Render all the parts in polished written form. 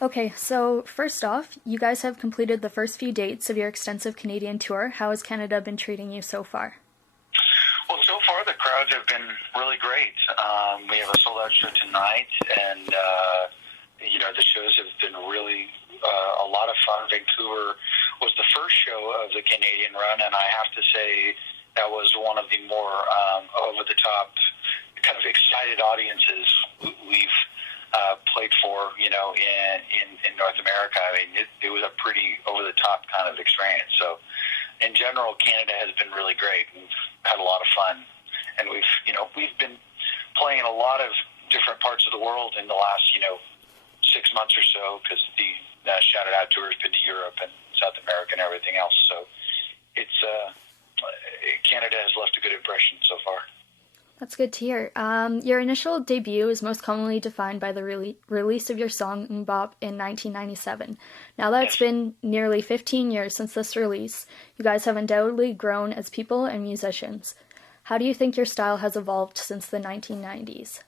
Okay, so first off, you guys have completed the first few dates of your extensive Canadian tour. How has Canada been treating you so far? Well, so far the crowds have been really great. We have a sold-out show tonight, and the shows have been really a lot of fun. Vancouver was the first show of the Canadian run, and I have to say that was one of the more over-the-top, kind of excited audiences we've played for, in North America. I mean, it was a pretty over-the-top kind of experience. So, in general, Canada has been really great. We've had a lot of fun, and we've been playing in a lot of different parts of the world in the last 6 months or so, because the Shout It Out tour has been to Europe and South America and everything else. So it's Canada has left a good impression so far. That's good to hear. Your initial debut is most commonly defined by the release of your song Mbop in 1997. Now that it's been nearly 15 years since this release, you guys have undoubtedly grown as people and musicians. How do you think your style has evolved since the 1990s?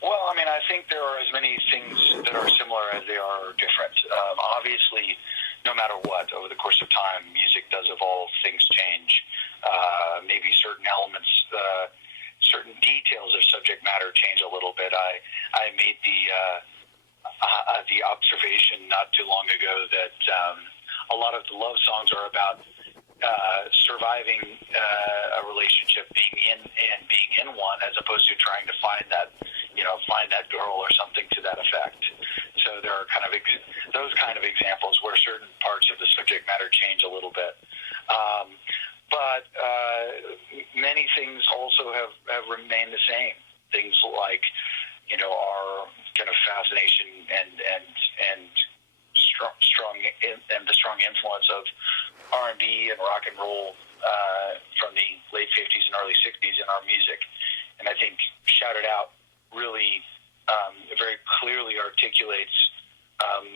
Well, I mean, I think there are as many things that are similar as they are different. Obviously, no matter what, over the course of time, music does evolve, things change. Maybe certain elements, certain details of subject matter change a little bit. I made the observation not too long ago that a lot of the love songs are about surviving a relationship, being in one, as opposed to trying to find that girl or something to that effect. So there are kind of those kind of examples where certain parts of the subject matter change a little bit. But many things also have remained the same. Things like, our kind of fascination and strong and the strong influence of R&B and rock and roll from the late 50s and early 60s in our music. And I think Shout It Out really very clearly articulates,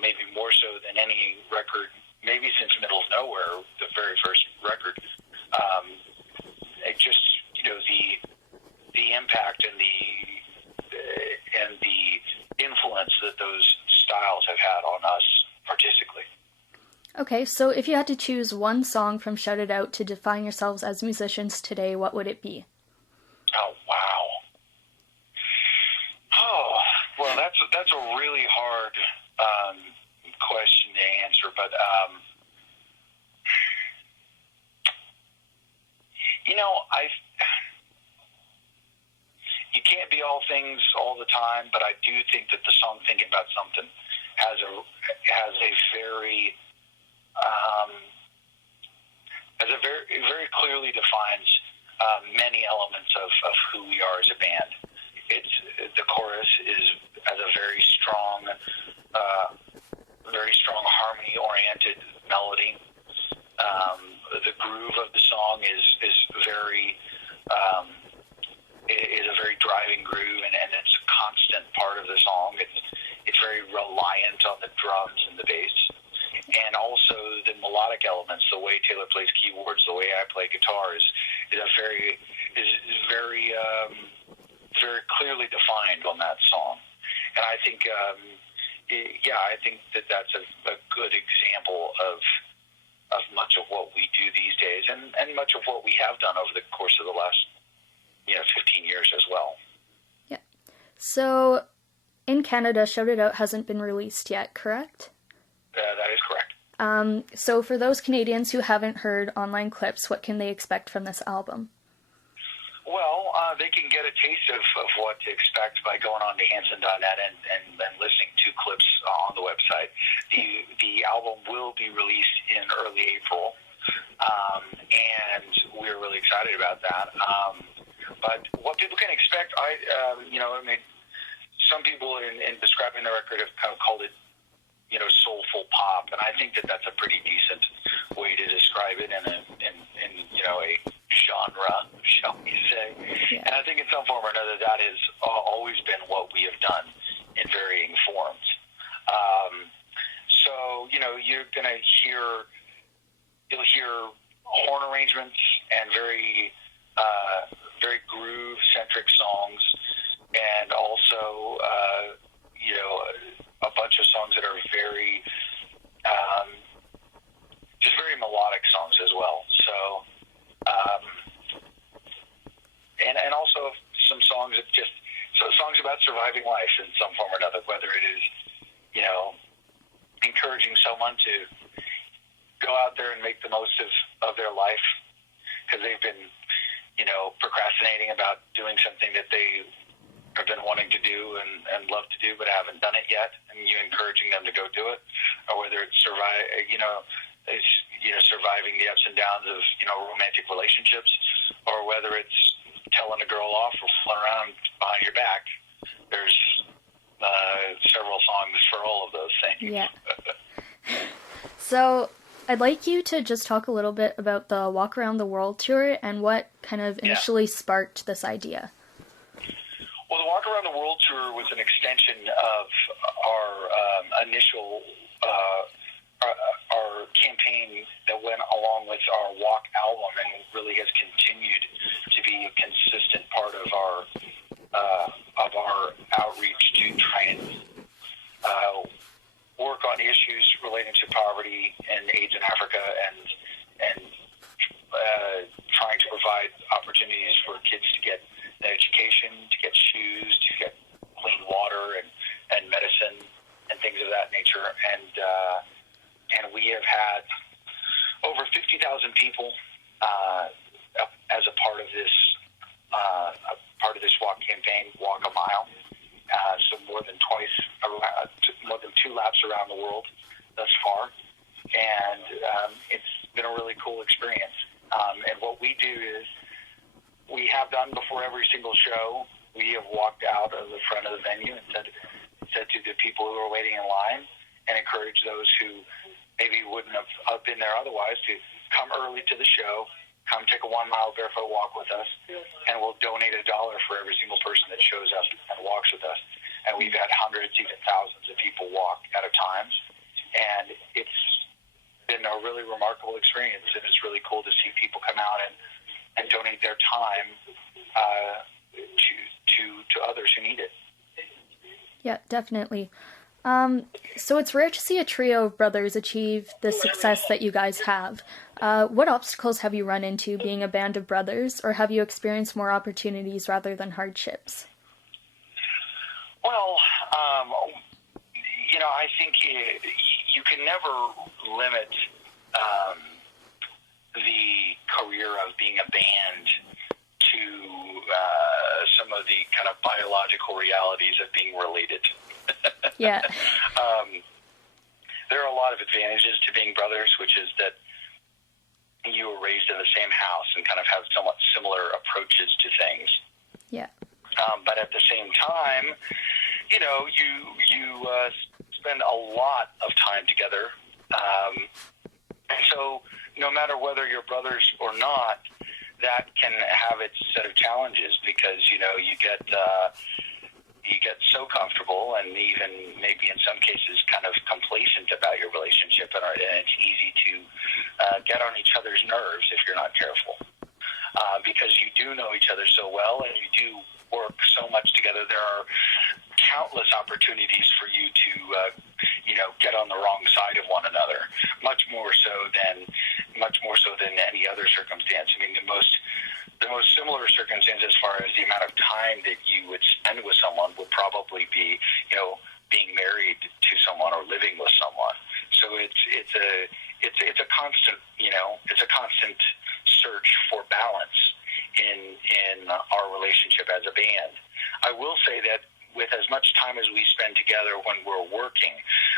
maybe more so than any record, maybe since Middle of Nowhere, the very first record, just the impact and the influence that those styles have had on us artistically. Okay, so if you had to choose one song from Shout It Out to define yourselves as musicians today, what would it be? Oh, wow. Oh, well, that's a really hard question to answer, but you can't be all things all the time, but I do think that the song "Thinking About Something" has very clearly defines many elements of who we are as a band. The chorus has a very strong harmony-oriented melody. The groove of the song is a very driving groove, and it's a constant part of the song. It's very reliant on the drums and the bass, and also the melodic elements. The way Taylor plays keyboards, the way I play guitar is very clearly defined on that song. And I think, I think that's a good example of much of what we do these days, and much of what we have done over the course of the last 15 years as well. Yeah. So, in Canada, Shout It Out hasn't been released yet, correct? That is correct. So for those Canadians who haven't heard online clips, what can they expect from this album? Well, they can get a taste of what to expect by going on to Hanson.net and listening to clips on the website. The album will be released in early April, and we're really excited about that. But what people can expect, some people in describing the record have kind of called it, soulful pop, and I think that that's a pretty decent way to describe it in a genre, shall we say. Yeah. And I think in some form or another that has always been what we have done in varying forms. So you'll hear horn arrangements and very groove-centric songs, and also a bunch of is, encouraging someone to go out there and make the most of their life because they've been, procrastinating about doing something that they have been wanting to do and love to do but haven't done it yet, and you encouraging them to go do it, or whether it's surviving the ups and downs of, romantic relationships, or whether it's telling a girl off or fooling around behind your back. There's several songs for all of those things. Yeah. So I'd like you to just talk a little bit about the Walk Around the World tour and what kind of initially sparked this idea. Well, the Walk Around the World tour was an extension of our initial our campaign that went along with our Walk album, and really has continued to be a consistent part of our outreach to try and work on issues relating to poverty and AIDS in Africa, and trying to provide opportunities for kids to get an education, to get shoes, to get clean water and medicine and things of that nature. And we have had over 50,000 people as a part of this walk campaign, Walk a Mile. So more than 2 laps around the world thus far, and it's been a really cool experience. And what we do is, we have done before every single show, we have walked out of the front of the venue and said to the people who are waiting in line, and encourage those who maybe wouldn't have been there otherwise to come early to the show, come take a 1 mile barefoot walk with us, and we'll donate $1 for every single person that shows up and walks with us. And we've had hundreds, even thousands of people walk at a time, and it's been a really remarkable experience, and it's really cool to see people come out and donate their time to others who need it. Yeah, definitely. So it's rare to see a trio of brothers achieve the success that you guys have. What obstacles have you run into being a band of brothers, or have you experienced more opportunities rather than hardships? Well, I think you can never limit the career of being a band to some of the kind of biological realities of being related. Yeah. There are a lot of advantages to being brothers, which is that you were raised in the same house and kind of have somewhat similar approaches to things. Yeah. But at the same time, you spend a lot of time together. And so no matter whether you're brothers or not, that can have its set of challenges, because, you get so comfortable and even maybe in some cases kind of complacent about your relationship, and it's easy to get on each other's nerves if you're not careful, because you do know each other so well and you do work so much together. There are countless opportunities for you to get on the wrong side of one another, much more so than any other circumstance. I mean, the most similar circumstance as far as the amount of time that you would spend with someone would probably be, being married to someone or living with someone. So it's a constant, it's a constant search for balance in our relationship as a band. I will say that with as much time as we spend together when we're working,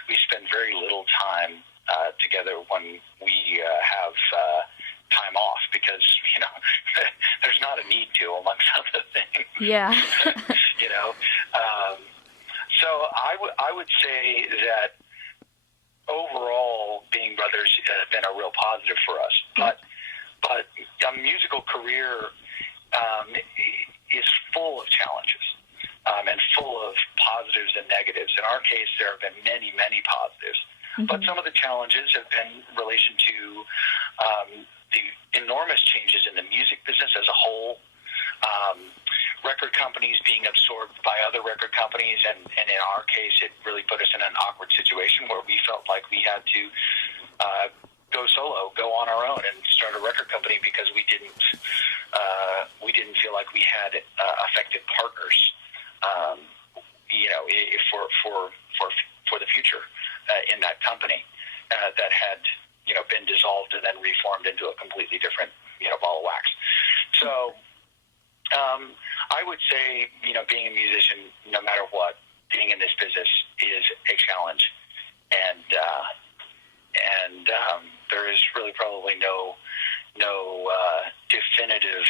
we spend very little time together when we have time off, because there's not a need to, amongst other things. Yeah. So I would say that overall, being brothers has been a real positive for us. But a musical career is full of challenges, and full of positives and negatives. In our case, there have been many, many positives. Mm-hmm. But some of the challenges have been in relation to the enormous changes in the music business as a whole, record companies being absorbed by other record companies, and in our case, it really put us in an awkward situation where we felt like we had to go solo, go on our own, and start a record company, because we didn't feel like we had effective partners, for the future in that company that had been dissolved and then reformed into a completely different ball of wax. So I would say being a musician, no matter what, being in this business is a challenge, and there is really probably no definitive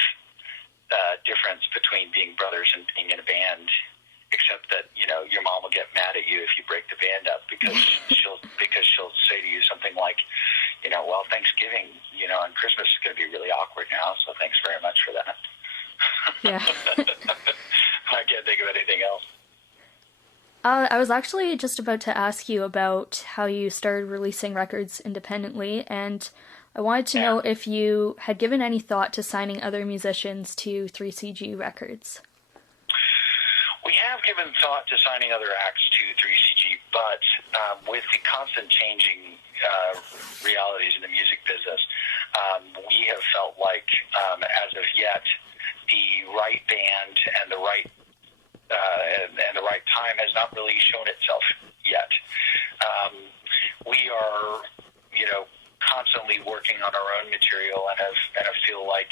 difference between being brothers and being in a band, except that your mom will get mad at you if you break the band up because she'll say to you something like, well, Thanksgiving, and Christmas is going to be really awkward now, so thanks very much for that. Yeah. I can't think of anything else. I was actually just about to ask you about how you started releasing records independently, and I wanted to know if you had given any thought to signing other musicians to 3CG Records. We have given thought to signing other acts to 3CG, but with the constant changing realities in the music business, we have felt like, as of yet, the right band and the right time has not really shown itself yet. We are, constantly working on our own material, and I feel like,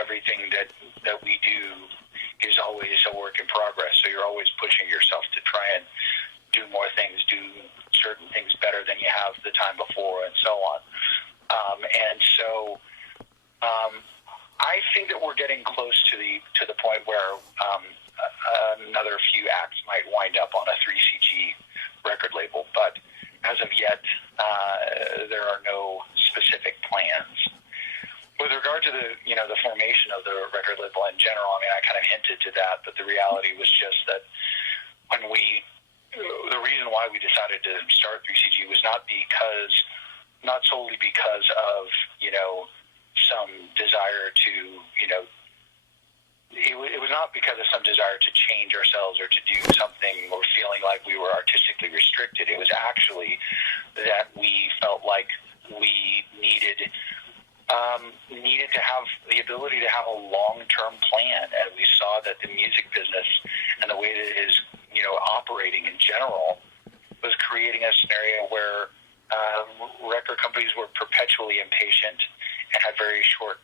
everything that we do is always a work in progress. So you're always pushing yourself to try and do more things, do certain things better than you have the time before, and so on. I think that we're getting close to the point where another few acts might wind up on a 3CG record label, but as of yet, there are no specific plans. With regard to the formation of the record label in general, I kind of hinted to that, but the reality was just that the reason why we decided to start 3CG was not solely because of, some desire to, it was not because of some desire to change ourselves or to do something or feeling like we were artistically restricted. It was actually that we felt like we needed to have the ability to have a long-term plan, and we saw that the music business and the way that it is, operating in general was creating a scenario where record companies were perpetually impatient and had very short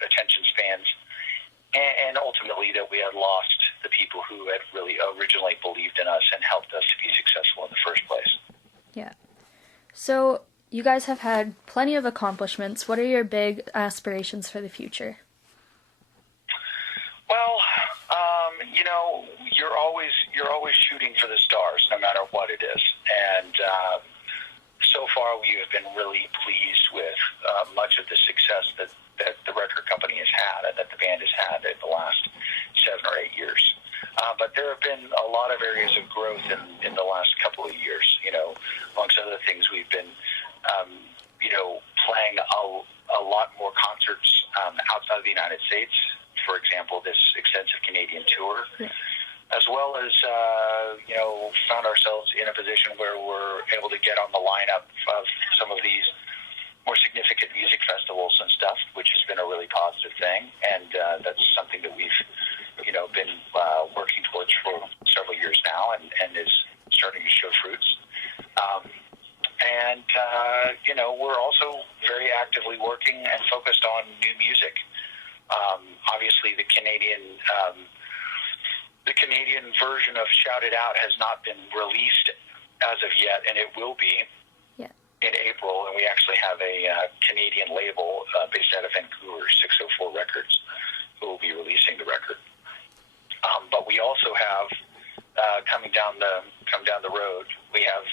attention spans, and ultimately that we had lost the people who had really originally believed in us and helped us to be successful in the first place. Yeah. So you guys have had plenty of accomplishments. What are your big aspirations for the future? Well, you're always shooting for the stars, no matter what it is. And so far, we have been really pleased with much of the success that the record company has had and that the band has had in the last 7 or 8 years. But there have been a lot of areas of growth in the last couple of years. Amongst other things, we've been playing a lot more concerts outside of the United States. For example, this extensive Canadian tour, as well as found ourselves in a position where we're able to get on the lineup of some of these more significant music festivals and stuff, which has been a really positive thing, and that's something that we've been working towards for several years now, and is starting to show fruits. We're also very actively working and focused on new music. Obviously, the Canadian version of Shout It Out has not been released as of yet, and it will be in April. And we actually have a Canadian label based out of Vancouver, 604 Records, who will be releasing the record. But we also have coming down the road, we have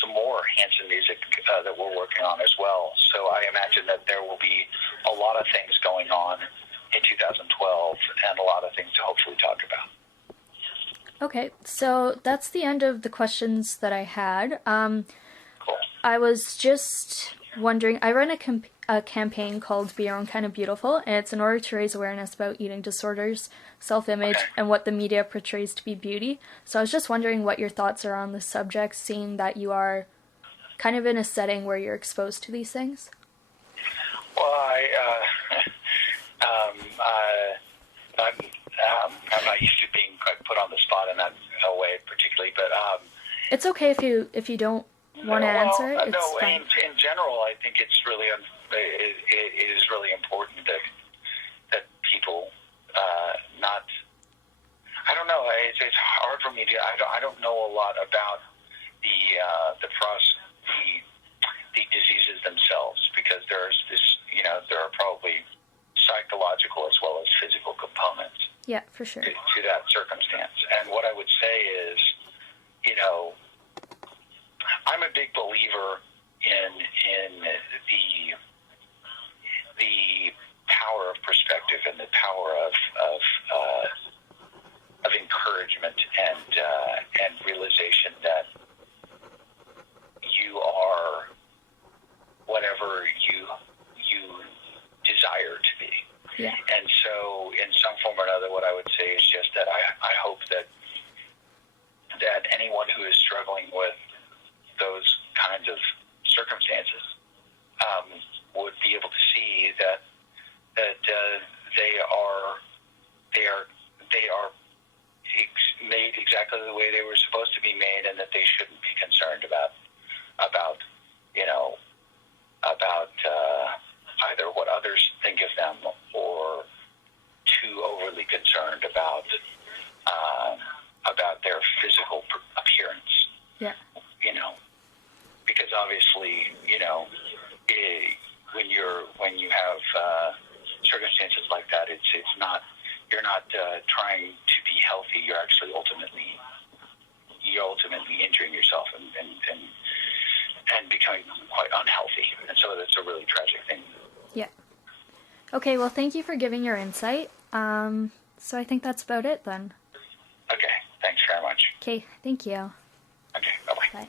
some more Hanson music that we're working on as well. So I imagine that there will be a lot of things going on in 2012 and a lot of things to hopefully talk about. Okay, so that's the end of the questions that I had. Cool. I was just wondering, I run a campaign called Be Your Own Kind of Beautiful, and it's in order to raise awareness about eating disorders, self-image, and what the media portrays to be beauty. So I was just wondering what your thoughts are on the subject, seeing that you are kind of in a setting where you're exposed to these things. Well, I'm not used to being put on the spot in that way particularly, but It's okay if you don't want to answer it. It's No. fine. In general, I think it's really it is really important that people not. I don't know. It's hard for me to. I don't know a lot about the diseases themselves, because there's this. There are probably psychological as well as physical components Yeah, for sure. to that circumstance. And what I would say is, I'm a big believer in the power of perspective and the power of encouragement and realization that you are whatever you desire to be. Yeah. And so, in some form or another, what I would say is just that I hope that anyone who is struggling with those kinds of circumstances would be able to see that they are made exactly the way they were supposed to be made, and that they shouldn't be concerned about either what others think of them, or too overly concerned about their physical appearance. Yeah. Because obviously, when you have circumstances like that, you're not trying to be healthy. You're actually ultimately injuring yourself and becoming quite unhealthy. And so that's a really tragic thing. Yeah. Okay, well, thank you for giving your insight. So I think that's about it then. Okay, thanks very much. Okay, thank you. Okay, bye-bye. Bye.